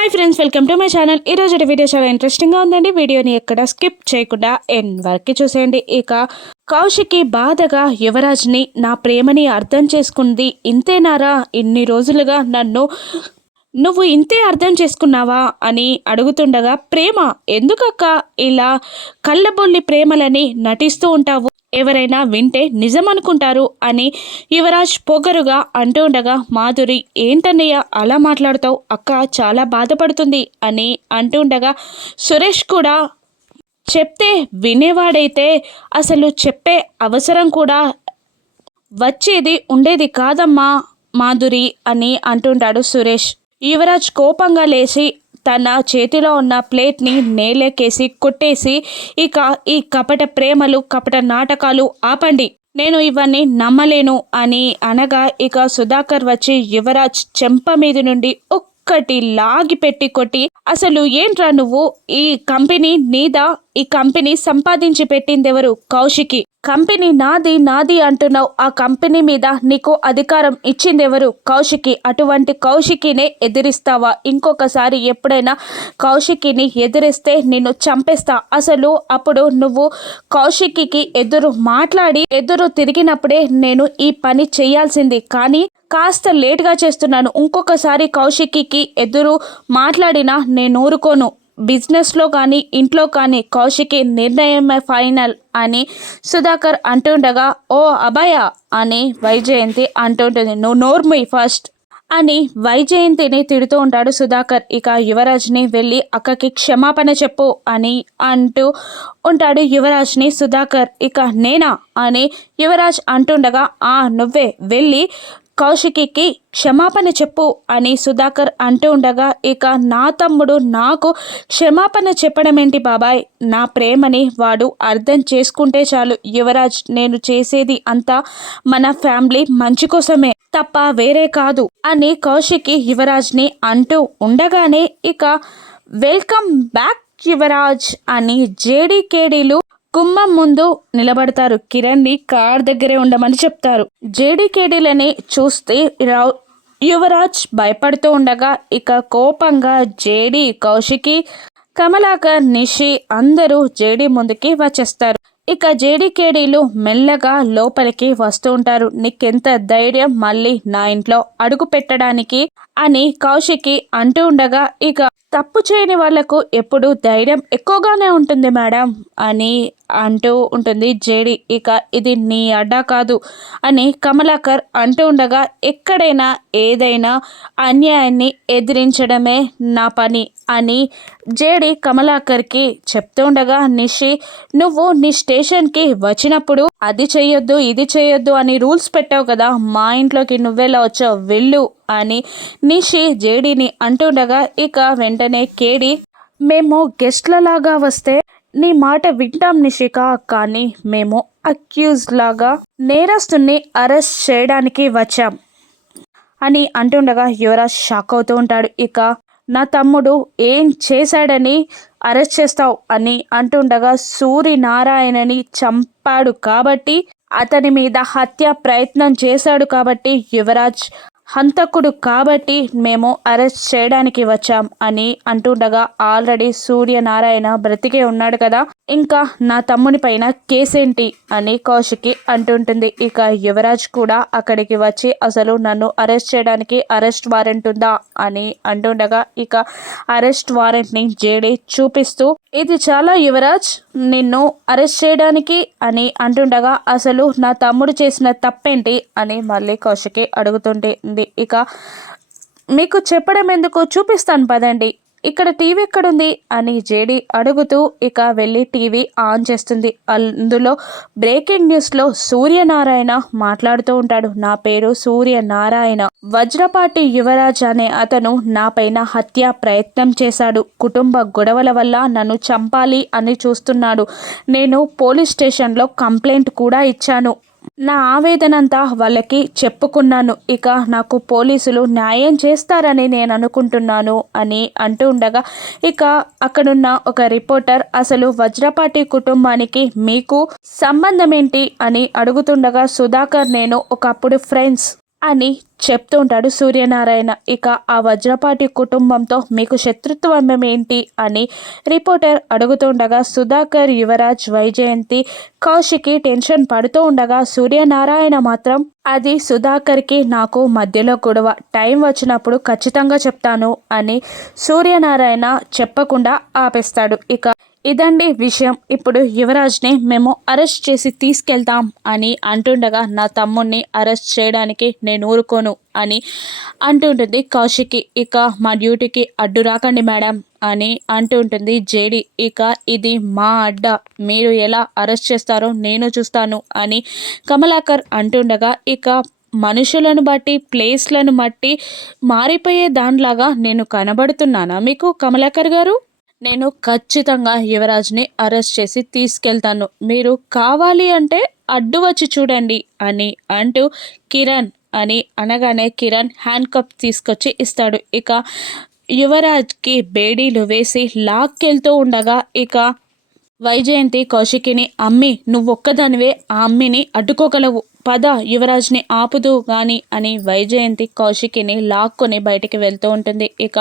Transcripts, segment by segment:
Hi friends welcome to my channel ఈరోజు video చాలా ఇంట్రెస్టింగ్గా ఉందండి. వీడియోని ఎక్కడ స్కిప్ చేయకుండా ఎన్ వరకు చూసేయండి. ఇక కౌశికి బాధగా యువరాజ్ని నా ప్రేమని అర్థం చేసుకుంది. ఇంతేనారా? ఇన్ని రోజులుగా నన్ను నువ్వు ఇంతే అర్థం చేసుకున్నావా? అని అడుగుతుండగా ప్రేమ? ఎందుకక్క? ఇలా కళ్ళబొల్లి ప్రేమలని నటిస్తూ ఉంటావు. ఎవరైనా వింటే నిజం అనుకుంటారు అని యువరాజ్ పొగరుగా అంటూ ఉండగా మాధురి ఏంటన్నయ్య అలా మాట్లాడుతావు? అక్క చాలా బాధపడుతుంది అని అంటూ ఉండగా సురేష్ కూడా చెప్తే వినేవాడైతే అసలు చెప్పే అవసరం కూడా వచ్చేది ఉండేది కాదమ్మా మాధురి అని అంటుంటాడు సురేష్. యువరాజ్ కోపంగా లేచి తన చేతిలో ఉన్న ప్లేట్ని నేలకేసి కొట్టేసి ఇక ఈ కపట ప్రేమలు కపట నాటకాలు ఆపండి. నేను ఇవన్నీ నమ్మలేను అని అనగా ఇక సుధాకర్ వచ్చి యువరాజ్ చెంప మీద నుండి ఒక్కటి లాగి పెట్టి కొట్టి అసలు ఏంట్రా నువ్వు? ఈ కంపెనీ నీదా? ఈ కంపెనీ సంపాదించి పెట్టిందెవరు? కౌశికి. కంపెనీ నాది నాది అంటున్నావు. ఆ కంపెనీ మీద నీకు అధికారం ఇచ్చిందెవరు? కౌశికి. అటువంటి కౌశికినే ఎదిరిస్తావా? ఇంకొకసారి ఎప్పుడైనా కౌశికిని ఎదిరిస్తే నిన్ను చంపేస్తా. అసలు అప్పుడు నువ్వు కౌశికి ఎదురు మాట్లాడి ఎదురు తిరిగినప్పుడే నేను ఈ పని చేయాల్సింది. కానీ కాస్త లేట్గా చేస్తున్నాను. ఇంకొకసారి కౌశికి ఎదురు మాట్లాడినా నేను ఊరుకోను. బిజినెస్లో కానీ ఇంట్లో కానీ కౌశికి నిర్ణయమే ఫైనల్ అని సుధాకర్ అంటుండగా ఓ అభయ అని వైజయంతి అంటుంటుంది. నువ్వు నోర్మి ఫస్ట్ అని వైజయంతిని తిడుతూ ఉంటాడు సుధాకర్. ఇక యువరాజ్ని వెళ్ళి అక్కకి క్షమాపణ చెప్పు అని అంటూ ఉంటాడు యువరాజ్ని సుధాకర్. ఇక నేనా అని యువరాజ్ అంటుండగా ఆ నువ్వే వెళ్ళి కౌశికికి క్షమాపణ చెప్పు అని సుధాకర్ అంటూ ఉండగా ఇక నా తమ్ముడు నాకు క్షమాపణ చెప్పడం ఏంటి బాబాయ్? నా ప్రేమని వాడు అర్థం చేసుకుంటే చాలు. యువరాజ్ నేను చేసేది అంతా మన ఫ్యామిలీ మంచి కోసమే తప్ప వేరే కాదు అని కౌశికి యువరాజ్ని అంటూ ఉండగానే ఇక వెల్కమ్ బ్యాక్ యువరాజ్ అని జేడీకేడీలు కుంభం ముందు నిలబడతారు. కిరణ్ని కార్ దగ్గరే ఉండమని చెప్తారు. జేడీకేడీలని చూస్తే రావు యువరాజ్ భయపడుతూ ఉండగా ఇక కోపంగా జేడి కౌశికి కమలాకర్ నిషి అందరూ జేడి ముందుకి వచ్చేస్తారు. ఇక జేడీకేడీలు మెల్లగా లోపలికి వస్తూ ఉంటారు. నీకెంత ధైర్యం మళ్ళీ నా ఇంట్లో అడుగు పెట్టడానికి? అని కౌశికి అంటూ ఉండగా ఇక తప్పు చేయని వాళ్ళకు ఎప్పుడు ధైర్యం ఎక్కువగానే ఉంటుంది మేడం అని అంటూ ఉంటుంది జేడి. ఇక ఇది నీ అడ్డా కాదు అని కమలాకర్ అంటూ ఉండగా ఎక్కడైనా ఏదైనా అన్యాయాన్ని ఎదిరించడమే నా పని అని జేడి కమలాకర్కి చెప్తూ ఉండగా నిషి నువ్వు నీ స్టేషన్కి వచ్చినప్పుడు అది చేయొద్దు ఇది చేయొద్దు అని రూల్స్ పెట్టావు కదా మా ఇంట్లోకి నువ్వెలా వచ్చావు వెళ్ళు అని నిషి జేడీని అంటుండగా ఇక వెంటనే కేడి మేము గెస్ట్లలాగా వస్తే నీ మాట వింటాం నిషిక కానీ మేము అక్యూజ్ లాగా నేరస్తుని అరెస్ట్ చేయడానికి వచ్చాం అని అంటుండగా యువరాజ్ షాక్ అవుతూ ఉంటాడు. ఇక నా తమ్ముడు ఏం చేశాడని అరెస్ట్ చేస్తావు అని అంటుండగా సూర్యనారాయణని చంపాడు కాబట్టి అతని మీద హత్య ప్రయత్నం చేశాడు కాబట్టి యువరాజ్ హంతకుడు కాబట్టి మేము అరెస్ట్ చేయడానికి వచ్చాం అని అంటుండగా ఆల్రెడీ సూర్యనారాయణ బ్రతికే ఉన్నాడు కదా. ఇంకా నా తమ్ముని పైన కేసేంటి అని కౌశికి అంటుంటుంది ఇక యువరాజ్ కూడా అక్కడికి వచ్చి అసలు నన్ను అరెస్ట్ చేయడానికి అరెస్ట్ వారెంట్ ఉందా అని అంటుండగా ఇక అరెస్ట్ వారెంట్ని జేడీ చూపిస్తూ ఇది చాలా యువరాజ్ నిన్ను అరెస్ట్ చేయడానికి అని అంటుండగా అసలు నా తమ్ముడు చేసిన తప్పేంటి అని మళ్ళీ కౌశికి అడుగుతుంటుంది. ఇక మీకు చెప్పడం ఎందుకు? చూపిస్తాను పదండి ఇక్కడ టీవీ ఎక్కడుంది అని జేడి అడుగుతూ ఇక వెళ్ళి టీవీ ఆన్ చేస్తుంది. అందులో బ్రేకింగ్ న్యూస్లో సూర్యనారాయణ మాట్లాడుతూ ఉంటాడు. నా పేరు సూర్యనారాయణ. వజ్రపాటి యువరాజ్ అనే అతను నాపైన హత్య ప్రయత్నం చేశాడు. కుటుంబ గొడవల వల్ల నన్ను చంపాలి అని చూస్తున్నాడు. నేను పోలీస్ స్టేషన్లో కంప్లైంట్ కూడా ఇచ్చాను. నా ఆవేదనంతా వాళ్ళకి చెప్పుకున్నాను. ఇక నాకు పోలీసులు న్యాయం చేస్తారని నేను అనుకుంటున్నాను అని అంటూ ఉండగా ఇక అక్కడున్న ఒక రిపోర్టర్ అసలు వజ్రపాటి కుటుంబానికి మీకు సంబంధం ఏంటి అని అడుగుతుండగా సుధాకర్ నేను ఒకప్పుడు ఫ్రెండ్స్. అని చెప్తూ ఉంటాడు సూర్యనారాయణ. ఇక ఆ వజ్రపాటి కుటుంబంతో మీకు శత్రుత్వం ఏంటి అని రిపోర్టర్ అడుగుతుండగా సుధాకర్ యువరాజ్ వైజయంతి కౌశికి టెన్షన్ పడుతూ ఉండగా సూర్యనారాయణ మాత్రం అది సుధాకర్కి నాకు మధ్యలో గొడవ టైం వచ్చినప్పుడు ఖచ్చితంగా చెప్తాను అని సూర్యనారాయణ చెప్పకుండా ఆపేస్తాడు. ఇక ఇదండి విషయం. ఇప్పుడు యువరాజ్ని మేము అరెస్ట్ చేసి తీసుకెళ్తాం అని అంటుండగా నా తమ్ముణ్ణి అరెస్ట్ చేయడానికి నేను ఊరుకోను అని అంటుంటుంది కౌశికి. ఇక మా డ్యూటీకి అడ్డు రాకండి మేడం అని అంటుంటుంది జేడి. ఇక ఇది మా అడ్డ. మీరు ఎలా అరెస్ట్ చేస్తారో నేను చూస్తాను అని కమలాకర్ అంటుండగా ఇక మనుషులను బట్టి ప్లేస్లను బట్టి మారిపోయే దానిలాగా నేను కనబడుతున్నానా మీకు కమలాకర్ గారు? నేను ఖచ్చితంగా యువరాజ్ని అరెస్ట్ చేసి తీసుకెళ్తాను. మీరు కావాలి అంటే అడ్డు వచ్చి చూడండి అని అంటూ కిరణ్ అని అనగానే కిరణ్ హ్యాండ్ కప్ తీసుకొచ్చి ఇస్తాడు. ఇక యువరాజ్కి బేడీలు వేసి లాక్కెళ్తూ ఉండగా ఇక వైజయంతి కౌశికిని అమ్మి నువ్వొక్కదానివే ఆ అమ్మిని అడ్డుకోగలవు. పద యువరాజ్ని ఆపుదు గాని అని వైజయంతి కౌశికిని లాక్కొని బయటికి వెళ్తూ ఉంటుంది. ఇక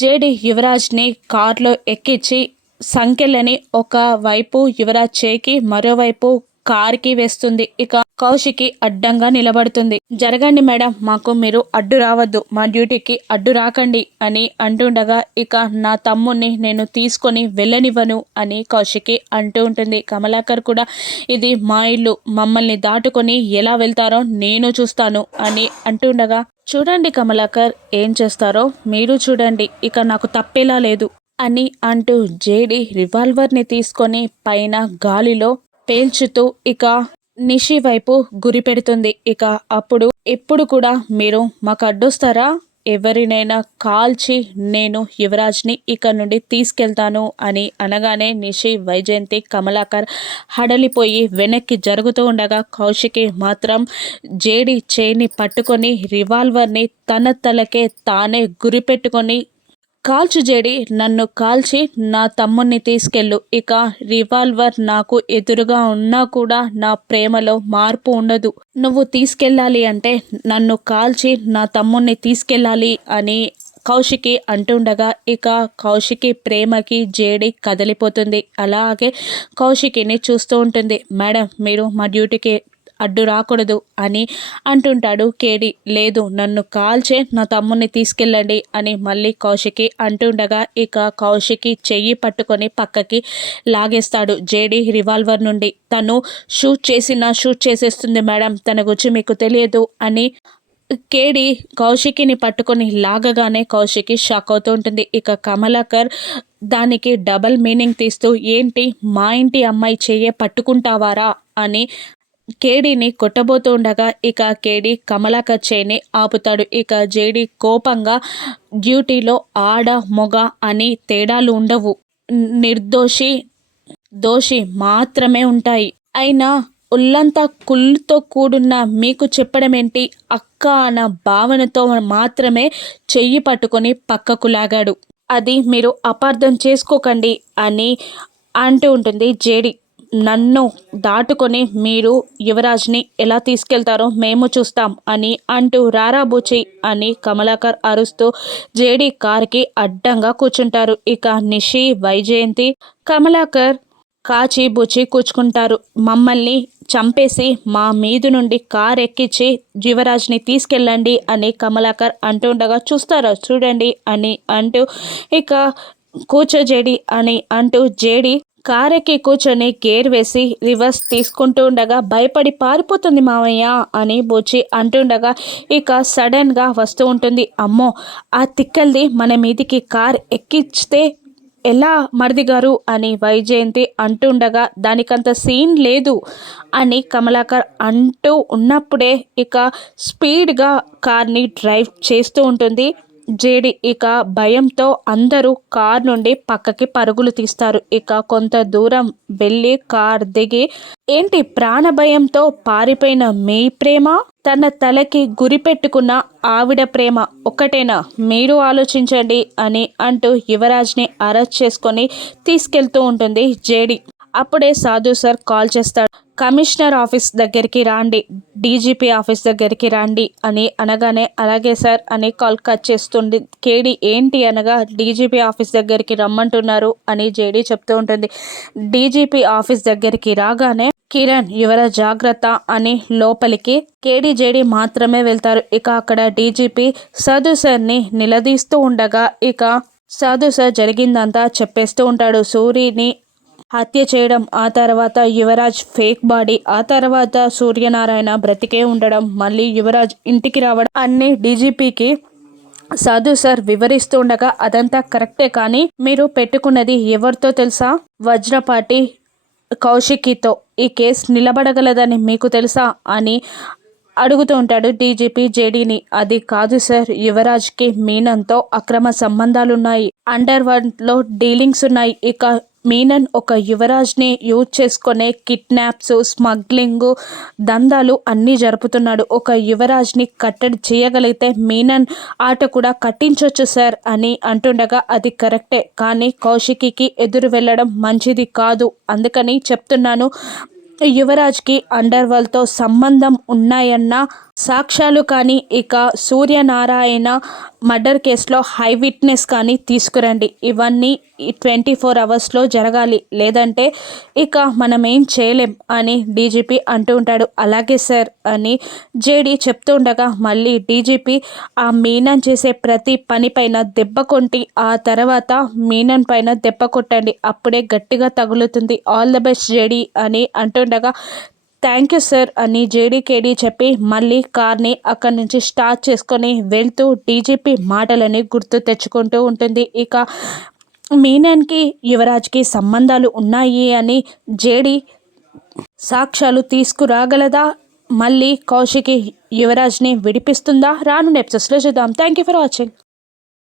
జేడి యువరాజ్ని కార్లో ఎక్కించి సంఖ్యలని ఒక వైపు యువరాజ్ చేకి మరోవైపు కారుకి వేస్తుంది. ఇక కౌశికి అడ్డంగా నిలబడుతుంది. జరగండి మేడం మాకు మీరు అడ్డు రావద్దు. మా డ్యూటీకి అడ్డు రాకండి అని అంటుండగా ఇక నా తమ్ముణ్ణి నేను తీసుకొని వెళ్ళనివ్వను అని కౌశికి అంటూ ఉంటుంది. కమలాకర్ కూడా ఇది మా ఇల్లు. మమ్మల్ని దాటుకొని ఎలా వెళ్తారో నేను చూస్తాను అని అంటుండగా చూడండి కమలాకర్ ఏం చేస్తారో మీరు చూడండి. ఇక నాకు తప్పేలా లేదు అని అంటూ జేడి రివాల్వర్ని తీసుకొని పైన గాలిలో పేల్చుతూ ఇక నిషి వైపు గురి పెడుతుంది. ఇక అప్పుడు ఎప్పుడు కూడా మీరు మాకు అడ్డొస్తారా? ఎవరినైనా కాల్చి నేను యువరాజ్ని ఇక్కడ నుండి తీసుకెళ్తాను అని అనగానే నిషి వైజయంతి కమలాకర్ హడలిపోయి వెనక్కి జరుగుతూ ఉండగా కౌశికి మాత్రం జేడి చేయిని పట్టుకొని రివాల్వర్ని తన తలకే తానే గురిపెట్టుకొని కాల్చు జేడి నన్ను కాల్చి నా తమ్ముణ్ణి తీసుకెళ్ళు. ఇక రివాల్వర్ నాకు ఎదురుగా ఉన్నా కూడా నా ప్రేమలో మార్పు ఉండదు. నువ్వు తీసుకెళ్ళాలి అంటే నన్ను కాల్చి నా తమ్ముణ్ణి తీసుకెళ్ళాలి అని కౌశికి అంటుండగా ఇక కౌశికి ప్రేమకి జేడి కదిలిపోతుంది. అలాగే కౌశికిని చూస్తూ ఉంటుంది. మేడం మీరు మా డ్యూటీకి అడ్డు రాకూడదు అని అంటుంటాడు కేడి. లేదు నన్ను కాల్చే నా తమ్ముని తీసుకెళ్ళండి అని మళ్ళీ కౌశికి అంటుండగా ఇక కౌశికి చెయ్యి పట్టుకొని పక్కకి లాగేస్తాడు జేడి రివాల్వర్ నుండి. తను షూట్ చేసినా షూట్ చేసేస్తుంది మేడం తన గురించి మీకు తెలియదు అని కేడి కౌశికిని పట్టుకొని లాగగానే కౌశికి షాక్ అవుతూ ఉంటుంది. ఇక కమలాకర్ దానికి డబల్ మీనింగ్ తీస్తూ ఏంటి మా ఇంటి అమ్మాయి చెయ్యే పట్టుకుంటావారా? అని కేడీని కొట్టబోతూ ఉండగా ఇక కేడీ కమలాకర్ చేయిని ఆపుతాడు. ఇక జేడి కోపంగా డ్యూటీలో ఆడ మొగ అని తేడాలు ఉండవు. నిర్దోషి దోషి మాత్రమే ఉంటాయి. అయినా ఒళ్ళంతా కుళ్ళుతో కూడున్న మీకు చెప్పడం ఏంటి అక్క అన్న భావనతో మాత్రమే చెయ్యి పట్టుకొని పక్కకు లాగాడు. అది మీరు అపార్థం చేసుకోకండి అని అంటూ ఉంటుంది జేడి. నన్ను దాటుకొని మీరు యువరాజ్ని ఎలా తీసుకెళ్తారో మేము చూస్తాం అని అంటూ రారాబుచి అని కమలాకర్ అరుస్తూ జేడీ కార్కి అడ్డంగా కూర్చుంటారు. ఇక నిషి వైజయంతి కమలాకర్ కాచి బుచి కూర్చుకుంటారు. మమ్మల్ని చంపేసి మా మీదు నుండి కార్ ఎక్కించి యువరాజ్ని తీసుకెళ్ళండి అని కమలాకర్ అంటుండగా చూస్తారా? చూడండి అని అంటూ ఇక కూర్చోజేడి అని అంటూ జేడి కారెక్కి కూర్చొని గేర్ వేసి రివర్స్ తీసుకుంటూ ఉండగా భయపడి పారిపోతుంది మావయ్య అని బుచ్చి అంటుండగా ఇక సడన్గా వస్తూ ఉంటుంది. అమ్మో ఆ తిక్కల్ది మన మీదికి కార్ ఎక్కిస్తే ఎలా మరిది గారు అని వైజయంతి అంటుండగా దానికంత సీన్ లేదు అని కమలాకర్ అంటూ ఉన్నప్పుడే ఇక స్పీడ్గా కార్ని డ్రైవ్ చేస్తూ ఉంటుంది. జేడి ఇక భయంతో అందరూ కార్ నుండి పక్కకి పరుగులు తీస్తారు. ఇక కొంత దూరం వెళ్ళి కార్ దిగి ఏంటి ప్రాణ భయంతో పారిపోయిన మీ ప్రేమ? తన తలకి గురి పెట్టుకున్న ఆవిడ ప్రేమ ఒక్కటేనా? మీరు ఆలోచించండి అని అంటూ యువరాజ్ని అరెస్ట్ చేసుకొని తీసుకెళ్తూ ఉంటుంది జేడి. అప్పుడే సాధు సార్ కాల్ చేస్తాడు. కమిషనర్ ఆఫీస్ దగ్గరికి రాండి డీజీపీ ఆఫీస్ దగ్గరికి రండి అని అనగానే అలాగే సార్ అని కాల్ కట్ చేస్తుంది. కేడి ఏంటి అనగా డీజీపీ ఆఫీస్ దగ్గరికి రమ్మంటున్నారు అని జేడీ చెప్తూ ఉంటుంది. డీజీపీ ఆఫీస్ దగ్గరికి రాగానే కిరణ్ యువర జాగ్రత్త అని లోపలికి కేడీ జేడీ మాత్రమే వెళ్తారు. ఇక అక్కడ డీజీపీ సాధు సార్ని నిలదీస్తూ ఉండగా ఇక సాధు సార్ జరిగిందంతా చెప్పేస్తూ ఉంటాడు. సూరిని హత్య చేయడం ఆ తర్వాత యువరాజ్ ఫేక్ బాడీ ఆ తర్వాత సూర్యనారాయణ బ్రతికే ఉండడం మళ్ళీ యువరాజ్ ఇంటికి రావడం అన్ని డీజీపీకి సాధు సార్ వివరిస్తుండగా అదంతా కరెక్టే. కానీ మీరు పెట్టుకున్నది ఎవరితో తెలుసా? వజ్రపాటి కౌశికితో. ఈ కేసు నిలబడగలదని మీకు తెలుసా? అని అడుగుతూ ఉంటాడు డీజీపీ జేడీని. అది కాదు సార్ యువరాజ్కి మీనంతో అక్రమ సంబంధాలున్నాయి. అండర్ వరల్డ్లో డీలింగ్స్ ఉన్నాయి. ఇక మీనన్ ఒక యువరాజ్ని యూజ్ చేసుకునే కిడ్నాప్స్ స్మగ్లింగ్ దందాలు అన్నీ జరుపుతున్నాడు. ఒక యువరాజ్ని కట్టడి చేయగలిగితే మీనన్ ఆట కూడా కట్టించవచ్చు సార్ అని అంటుండగా అది కరెక్టే. కానీ కౌశికికి ఎదురు వెళ్ళడం మంచిది కాదు అందుకని చెప్తున్నాను. యువరాజ్కి అండర్ సంబంధం ఉన్నాయన్న సాక్ష్యాలు కానీ ఇక సూర్యనారాయణ మర్డర్ కేసులో హై విట్నెస్ కానీ తీసుకురండి. ఇవన్నీ ట్వంటీ ఫోర్ అవర్స్లో జరగాలి. లేదంటే ఇక మనం ఏం చేయలేం అని డీజీపీ అంటూ ఉంటాడు. అలాగే సార్ అని జేడి చెప్తూ ఉండగా మళ్ళీ డీజీపీ ఆ మీనన్ చేసే ప్రతి పని పైన దెబ్బ కొట్టి ఆ తర్వాత మీనన్ పైన దెబ్బ కొట్టండి. అప్పుడే గట్టిగా తగులుతుంది. ఆల్ ద బెస్ట్ జేడి అని అంటుండగా థ్యాంక్ యూ సార్ అని జేడీకేడీ చెప్పి మళ్ళీ కార్ని అక్కడి నుంచి స్టార్ట్ చేసుకొని వెళ్తూ డీజీపీ మాటలని గుర్తు తెచ్చుకుంటూ ఉంటుంది. ఇక మీనాన్కి యువరాజ్కి సంబంధాలు ఉన్నాయి అని జేడి సాక్ష్యాలు తీసుకురాగలదా? మళ్ళీ కౌశికి యువరాజ్ని విడిపిస్తుందా? రాను నెప్సెస్లో చూద్దాం. Thank you for watching.